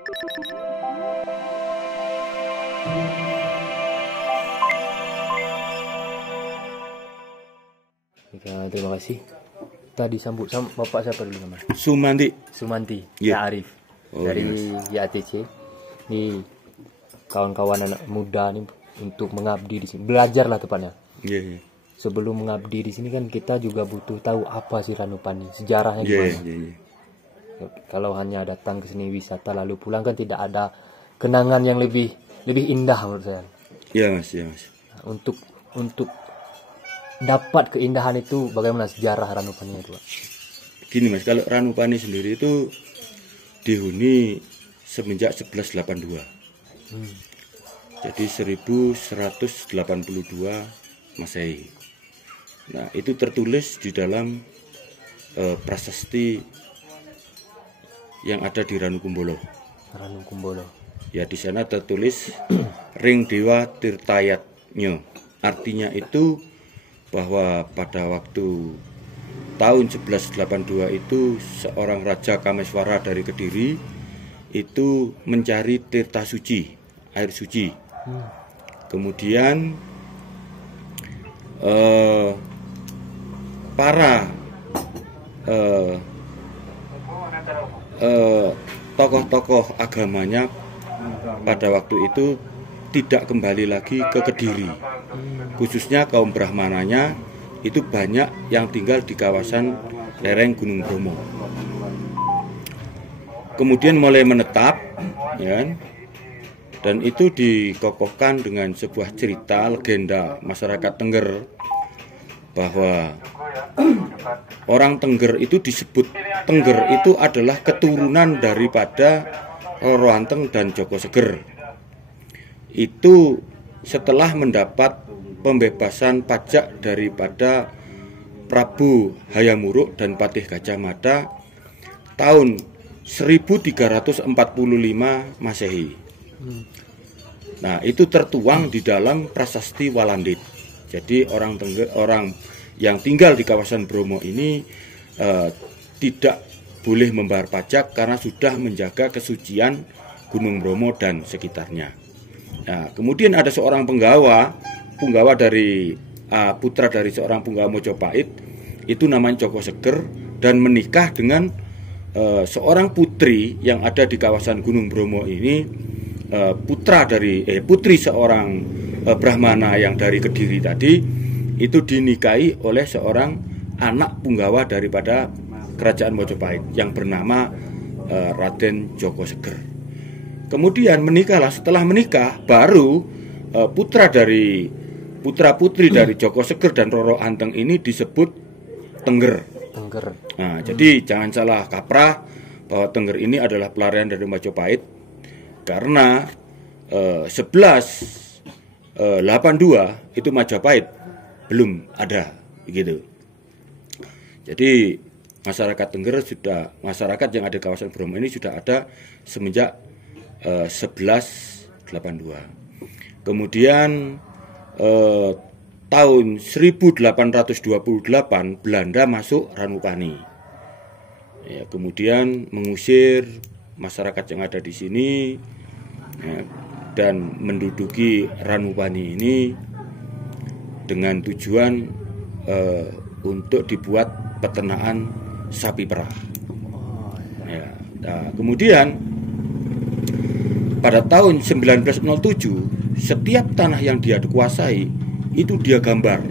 Ya, terima kasih. Tadi sambut sama Bapak siapa dulu namanya? Sumanti. Ya, Arif. Oh, Dari yes. YATC. Nih kawan-kawan anak muda nih untuk mengabdi di sini. Belajarlah tepatnya. Yeah. Sebelum mengabdi di sini kan kita juga butuh tahu apa sih Ranupani, sejarahnya gimana. Yeah. Kalau hanya datang ke sini wisata lalu pulang kan tidak ada kenangan yang lebih indah menurut saya. Ya mas. Nah, untuk dapat keindahan itu bagaimana sejarah Ranupani itu, Pak? Gini mas, kalau Ranupani sendiri itu dihuni semenjak 1182. Jadi 1182 Masehi. Nah, itu tertulis di dalam prasasti yang ada di Ranukumbolo. Ranukumbolo. Ya, di sana tertulis Ring Dewa Tirtayatnya. Artinya itu bahwa pada waktu tahun 1182 itu seorang Raja Kameswara dari Kediri itu mencari tirta suci, air suci. Kemudian para tokoh-tokoh agamanya pada waktu itu tidak kembali lagi ke Kediri. Khususnya kaum Brahmananya itu banyak yang tinggal di kawasan lereng Gunung Bromo. Kemudian mulai menetap, ya, dan itu dikokohkan dengan sebuah cerita legenda masyarakat Tengger bahwa orang Tengger itu disebut Tengger itu adalah keturunan daripada Roro Anteng dan Joko Seger. Itu setelah mendapat pembebasan pajak daripada Prabu Hayam Wuruk dan Patih Gajah Mada tahun 1345 Masehi. Nah, itu tertuang di dalam prasasti Walandit. Jadi orang yang tinggal di kawasan Bromo ini tidak boleh membayar pajak karena sudah menjaga kesucian Gunung Bromo dan sekitarnya. Nah, kemudian ada seorang punggawa dari putra dari seorang punggawa Mojopahit, itu namanya Joko Seger, dan menikah dengan seorang putri yang ada di kawasan Gunung Bromo ini, putri seorang Brahmana yang dari Kediri tadi, itu dinikahi oleh seorang anak punggawa daripada kerajaan Mojopahit yang bernama Raden Joko Seger. Kemudian menikahlah. Setelah menikah baru putra putri dari Joko Seger dan Roro Anteng ini disebut Tengger. Nah, jadi jangan salah kaprah bahwa Tengger ini adalah pelarian dari Majapahit, karena 1182 itu Majapahit belum ada, begitu. Jadi masyarakat yang ada di kawasan Bromo ini sudah ada semenjak 1182. Kemudian tahun 1828 Belanda masuk Ranupani. Ya, kemudian mengusir masyarakat yang ada di sini, ya, dan menduduki Ranupani ini dengan tujuan untuk dibuat peternakan sapi perah. Ya, nah, kemudian pada tahun 1907 setiap tanah yang dia kuasai itu dia gambar,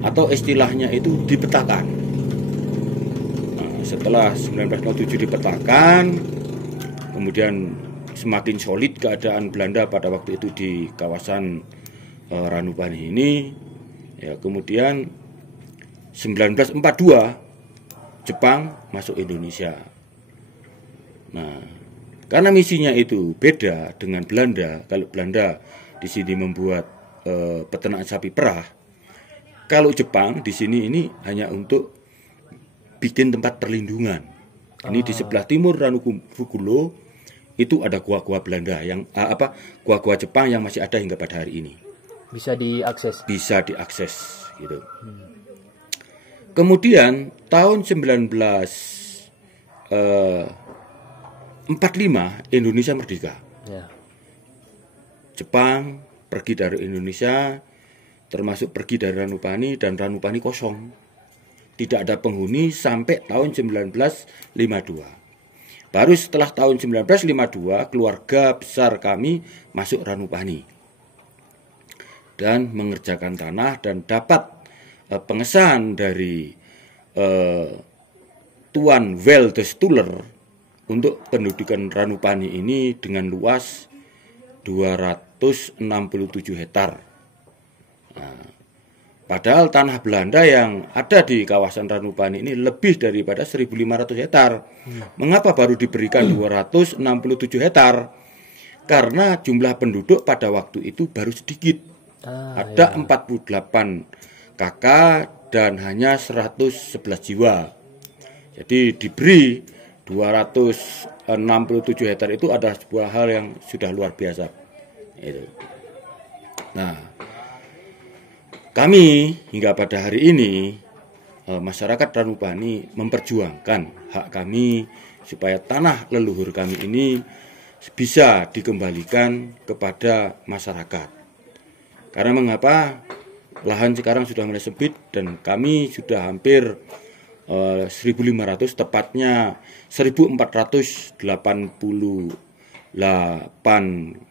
atau istilahnya itu dipetakan. Nah, setelah 1907 dipetakan, kemudian semakin solid keadaan Belanda pada waktu itu di kawasan Ranupani ini. Ya, kemudian 1942 Jepang masuk Indonesia. Nah, karena misinya itu beda dengan Belanda. Kalau Belanda di sini membuat peternakan sapi perah, kalau Jepang di sini ini hanya untuk bikin tempat perlindungan. Ini di sebelah timur Ranukumbolo itu ada gua-gua Belanda yang gua-gua Jepang yang masih ada hingga pada hari ini. Bisa diakses. Bisa diakses, gitu. Kemudian tahun 45 Indonesia merdeka. Ya. Jepang pergi dari Indonesia, termasuk pergi dari Ranupani, dan Ranupani kosong. Tidak ada penghuni sampai tahun 1952. Baru setelah tahun 1952 keluarga besar kami masuk Ranupani dan mengerjakan tanah dan dapat pengesahan dari Tuan Wel de Stuller untuk pendudukan Ranupani ini dengan luas 267 hektar. Nah, padahal tanah Belanda yang ada di kawasan Ranupani ini lebih daripada 1.500 hektar. Mengapa baru diberikan 267 hektar? Karena jumlah penduduk pada waktu itu baru sedikit. Ada 48 kakak dan hanya 111 jiwa. Jadi diberi 267 hektar itu adalah sebuah hal yang sudah luar biasa. Itu. Nah, kami hingga pada hari ini masyarakat Ranupani memperjuangkan hak kami supaya tanah leluhur kami ini bisa dikembalikan kepada masyarakat. Karena mengapa? Lahan sekarang sudah mulai sempit dan kami sudah hampir 1.500, tepatnya 1.488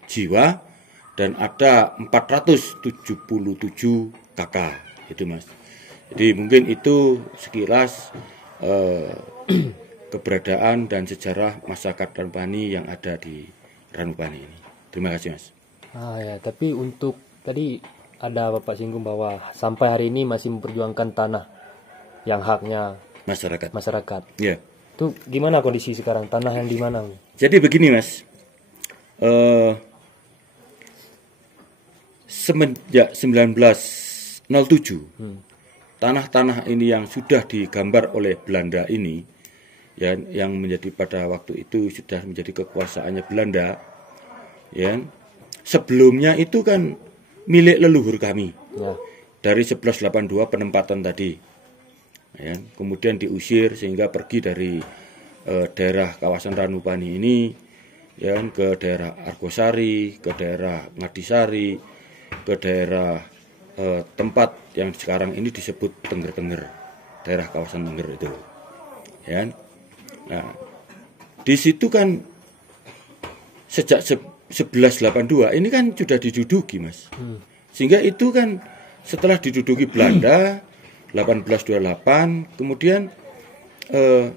jiwa dan ada 477 kakak, itu Mas. Jadi mungkin itu sekilas keberadaan dan sejarah masyarakat Ranupani yang ada di Ranupani ini. Terima kasih Mas. Ya, tapi untuk tadi ada Bapak singgung bahwa sampai hari ini masih memperjuangkan tanah yang haknya masyarakat. Ya. Itu gimana kondisi sekarang? Tanah yang di mana? Jadi begini Mas, semenjak 1907 tanah-tanah ini yang sudah digambar oleh Belanda ini, ya, yang menjadi pada waktu itu sudah menjadi kekuasaannya Belanda, ya, sebelumnya itu kan milik leluhur kami, ya, dari 1182 penempatan tadi, ya, kemudian diusir sehingga pergi dari daerah kawasan Ranupani ini, ya, ke daerah Argosari, ke daerah Ngadisari, ke daerah tempat yang sekarang ini disebut Tengger-Tengger, daerah kawasan Tengger itu, ya. Nah, di situ kan sejak 1182 ini kan sudah diduduki Mas, sehingga itu kan setelah diduduki Belanda 1828, kemudian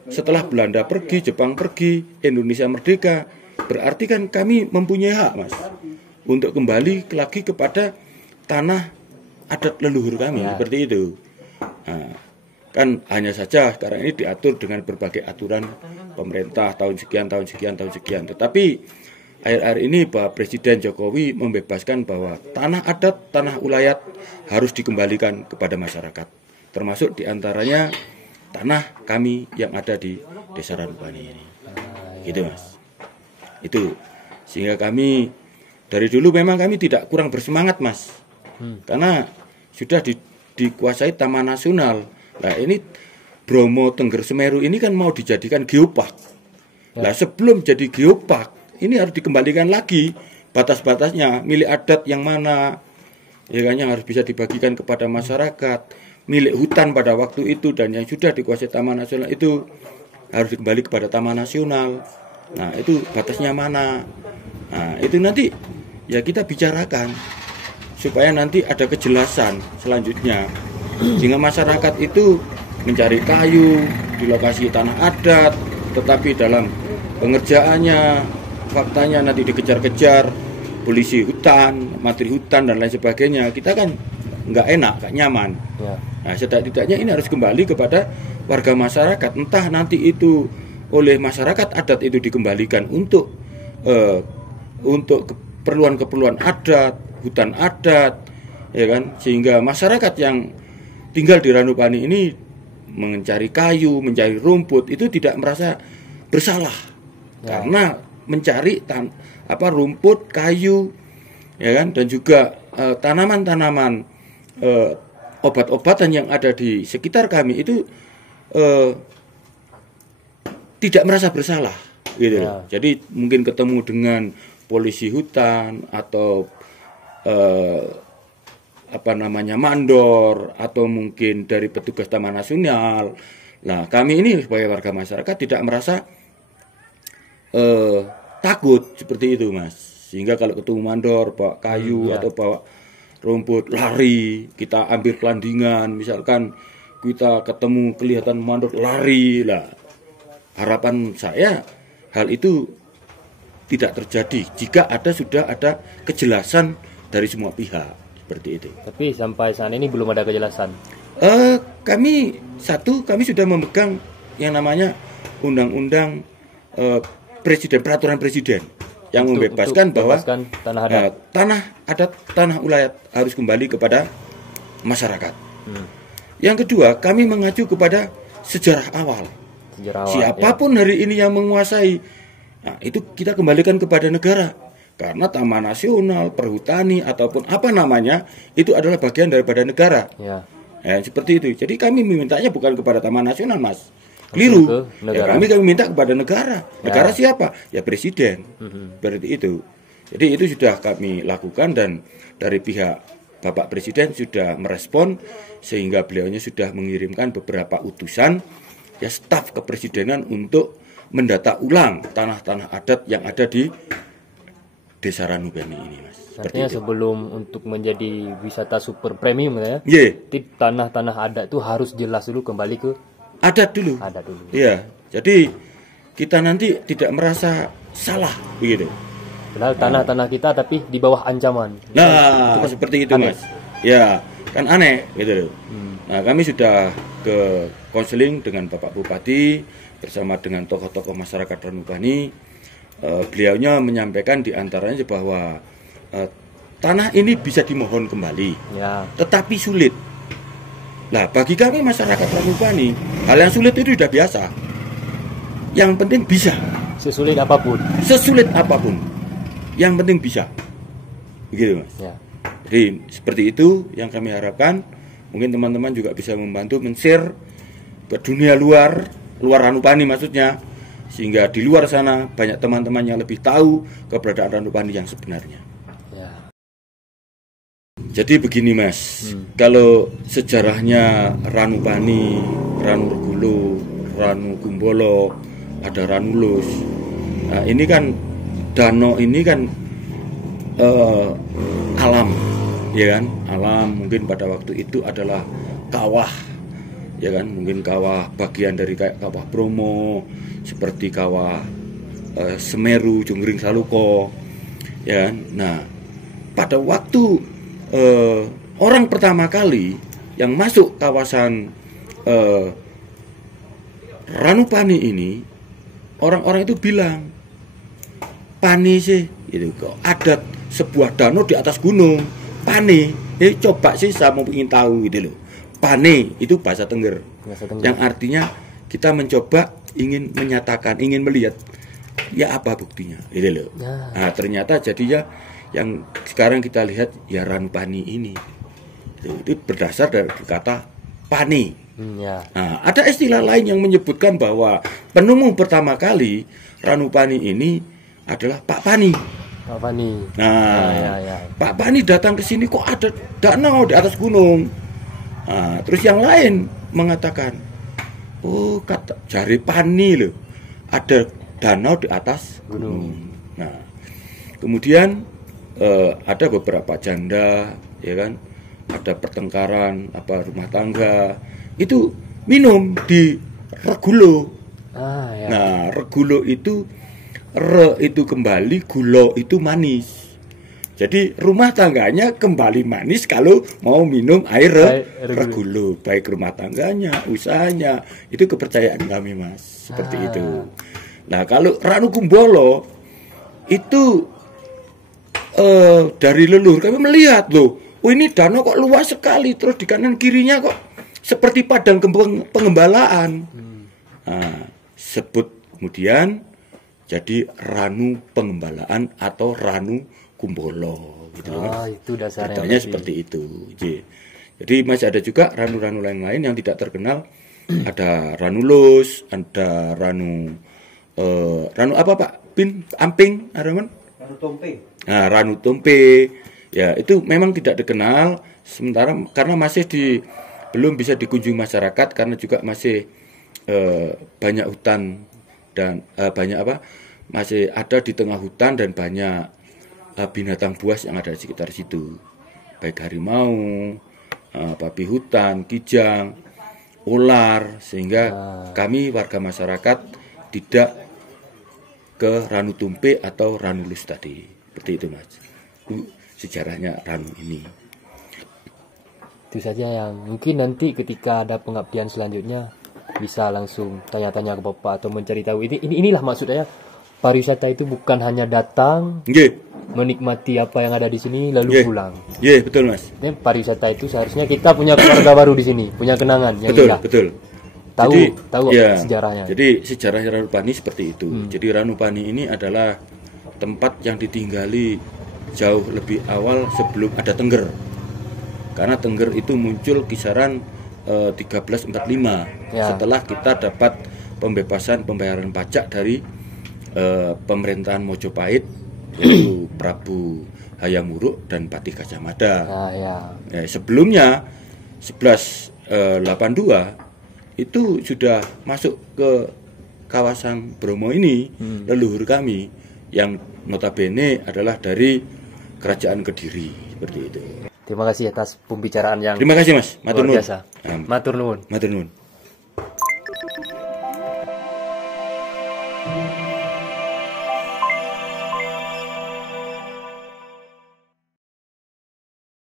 setelah Belanda pergi, Jepang pergi, Indonesia merdeka, berarti kan kami mempunyai hak Mas untuk kembali lagi kepada tanah adat leluhur kami, seperti itu. Nah, kan hanya saja sekarang ini diatur dengan berbagai aturan pemerintah tahun sekian, tetapi akhir-akhir ini Pak Presiden Jokowi membebaskan bahwa tanah adat, tanah ulayat harus dikembalikan kepada masyarakat, termasuk diantaranya tanah kami yang ada di Desa Ranupani ini, gitu Mas. Itu sehingga kami dari dulu memang kami tidak kurang bersemangat Mas, karena sudah dikuasai Taman Nasional. Nah ini Bromo Tengger Semeru ini kan mau dijadikan geopark. Nah sebelum jadi geopark ini harus dikembalikan lagi batas-batasnya, milik adat yang mana, ya kan, yang harus bisa dibagikan kepada masyarakat, milik hutan pada waktu itu dan yang sudah dikuasai Taman Nasional itu harus kembali kepada Taman Nasional. Nah itu batasnya mana? Nah itu nanti ya kita bicarakan supaya nanti ada kejelasan selanjutnya, sehingga masyarakat itu mencari kayu di lokasi tanah adat, tetapi dalam pengerjaannya faktanya nanti dikejar-kejar polisi hutan, materi hutan dan lain sebagainya. Kita kan nggak enak, nggak nyaman. Nah setidak-tidaknya ini harus kembali kepada warga masyarakat, entah nanti itu oleh masyarakat adat itu dikembalikan untuk keperluan-keperluan adat, hutan adat, ya kan, sehingga masyarakat yang tinggal di Ranupani ini mencari kayu, mencari rumput itu tidak merasa bersalah, karena mencari rumput, kayu, ya kan, dan juga tanaman-tanaman, obat-obatan yang ada di sekitar kami itu tidak merasa bersalah. gitu. Ya. Jadi mungkin ketemu dengan polisi hutan atau mandor atau mungkin dari petugas Taman Nasional. Nah, kami ini sebagai warga masyarakat tidak merasa takut seperti itu, Mas. Sehingga kalau ketemu mandor bawa kayu atau bawa rumput lari, kita ambil kelandingan, misalkan kita ketemu kelihatan mandor lari lah. Harapan saya hal itu tidak terjadi jika sudah ada kejelasan dari semua pihak seperti itu. Tapi sampai saat ini belum ada kejelasan. Kami sudah memegang yang namanya undang-undang presiden, peraturan presiden yang membebaskan bahwa tanah adat, tanah ulayat harus kembali kepada masyarakat. Yang kedua, kami mengacu kepada sejarah awal. Siapapun hari ini yang menguasai, nah, itu kita kembalikan kepada negara. Karena Taman Nasional, Perhutani ataupun apa namanya itu adalah bagian daripada negara. Seperti itu. Jadi kami memintanya bukan kepada Taman Nasional, Mas. Keliru. Kami minta kepada negara. Negara siapa? Ya presiden. Seperti itu. Jadi itu sudah kami lakukan dan dari pihak Bapak Presiden sudah merespon sehingga beliaunya sudah mengirimkan beberapa utusan ya staf kepresidenan untuk mendata ulang tanah-tanah adat yang ada di Desa Ranupani ini, Mas. Artinya sebelum untuk menjadi wisata super premium ya. Tanah-tanah adat itu harus jelas dulu kembali ke adat dulu. Iya. Jadi kita nanti tidak merasa salah begitu. Padahal tanah-tanah kita tapi di bawah ancaman. Nah, seperti itu, Mas. Ya, kan aneh gitu. Nah, kami sudah ke konseling dengan Bapak Bupati bersama dengan tokoh-tokoh masyarakat Ranupani. Beliaunya menyampaikan diantaranya bahwa tanah ini bisa dimohon kembali, tetapi sulit. Nah, bagi kami masyarakat Ranupani, hal yang sulit itu sudah biasa. Yang penting bisa. Sesulit apapun. Yang penting bisa. Begitu, Mas. Jadi seperti itu yang kami harapkan. Mungkin teman-teman juga bisa membantu men-share ke dunia luar Ranupani maksudnya. Sehingga di luar sana banyak teman-teman yang lebih tahu keberadaan Ranupani yang sebenarnya. Jadi begini, Mas, kalau sejarahnya Ranupani, Ranurgulo, Ranukumbolo, ada Ranulus. Nah, ini kan danau ini kan alam, ya kan? Alam mungkin pada waktu itu adalah kawah, ya kan? Mungkin kawah bagian dari kayak kawah Bromo, seperti kawah Semeru, Jonggring Saluko, ya kan? Nah, pada waktu orang pertama kali yang masuk kawasan Ranupani ini, orang-orang itu bilang, Pani sih, itu kok ada sebuah danau di atas gunung, Pani. Coba sih saya mau ingin tahu gitu loh. Pani itu bahasa Tengger, yang artinya kita mencoba ingin menyatakan, ingin melihat, ya apa buktinya, gitu loh. Nah, ternyata jadi ya yang sekarang kita lihat ya Ranupani ini itu berdasar dari kata Pani. Nah, ada istilah lain yang menyebutkan bahwa penemu pertama kali Ranupani ini adalah Pak Pani. Nah, Pak Pani datang ke sini kok ada danau di atas gunung. Nah, terus yang lain mengatakan, oh kata jari Pani loh, ada danau di atas gunung. Nah, kemudian ada beberapa janda, ya kan, ada pertengkaran rumah tangga, itu minum di Regulo. Nah, Regulo itu itu kembali, gulo itu manis. Jadi rumah tangganya kembali manis kalau mau minum air Regulo, baik rumah tangganya, usahanya, itu kepercayaan kami, Mas, seperti itu. Nah, kalau Ranukumbolo itu dari leluhur kami melihat loh, oh ini danau kok luas sekali, terus di kanan kirinya kok seperti padang pengembalaan. Nah, sebut kemudian jadi Ranu Pengembalaan atau Ranukumbolo gitu loh. Itu dasarnya. Katanya seperti itu. Jadi masih ada juga ranu-ranu lain yang tidak terkenal. Ada Ranulus, ada Ranu Ranu apa Pak? Bin Amping, Araman? Ranu Tompe. Nah, Ranu Tompe, ya itu memang tidak dikenal. Sementara karena masih belum bisa dikunjungi masyarakat karena juga masih banyak hutan dan banyak masih ada di tengah hutan dan banyak binatang buas yang ada di sekitar situ, baik harimau, babi hutan, kijang, ular, sehingga kami warga masyarakat tidak ke Ranu Tumpe atau Ranulus tadi. Seperti itu Mas. Itu sejarahnya Ranu ini. Itu saja yang mungkin nanti ketika ada pengabdian selanjutnya bisa langsung tanya-tanya ke Bapak atau mencari tahu. Inilah maksudnya pariwisata itu bukan hanya datang, menikmati apa yang ada di sini lalu pulang. Iya, betul Mas. Pariwisata itu seharusnya kita punya keluarga baru di sini, punya kenangan yang indah. Betul. Tahu ya, sejarahnya. Jadi sejarah Ranupani seperti itu. Jadi Ranupani ini adalah tempat yang ditinggali jauh lebih awal sebelum ada Tengger. Karena Tengger itu muncul kisaran 1345 setelah kita dapat pembebasan pembayaran pajak dari pemerintahan Mojopahit, yaitu Prabu Hayam Wuruk dan Patih Gajah Mada. Sebelumnya 1182 itu sudah masuk ke kawasan Bromo ini, leluhur kami yang notabene adalah dari Kerajaan Kediri, seperti itu. Terima kasih atas pembicaraan yang Terima kasih Mas, matur luar nuwun. biasa. Matur nuwun. Matur nuwun.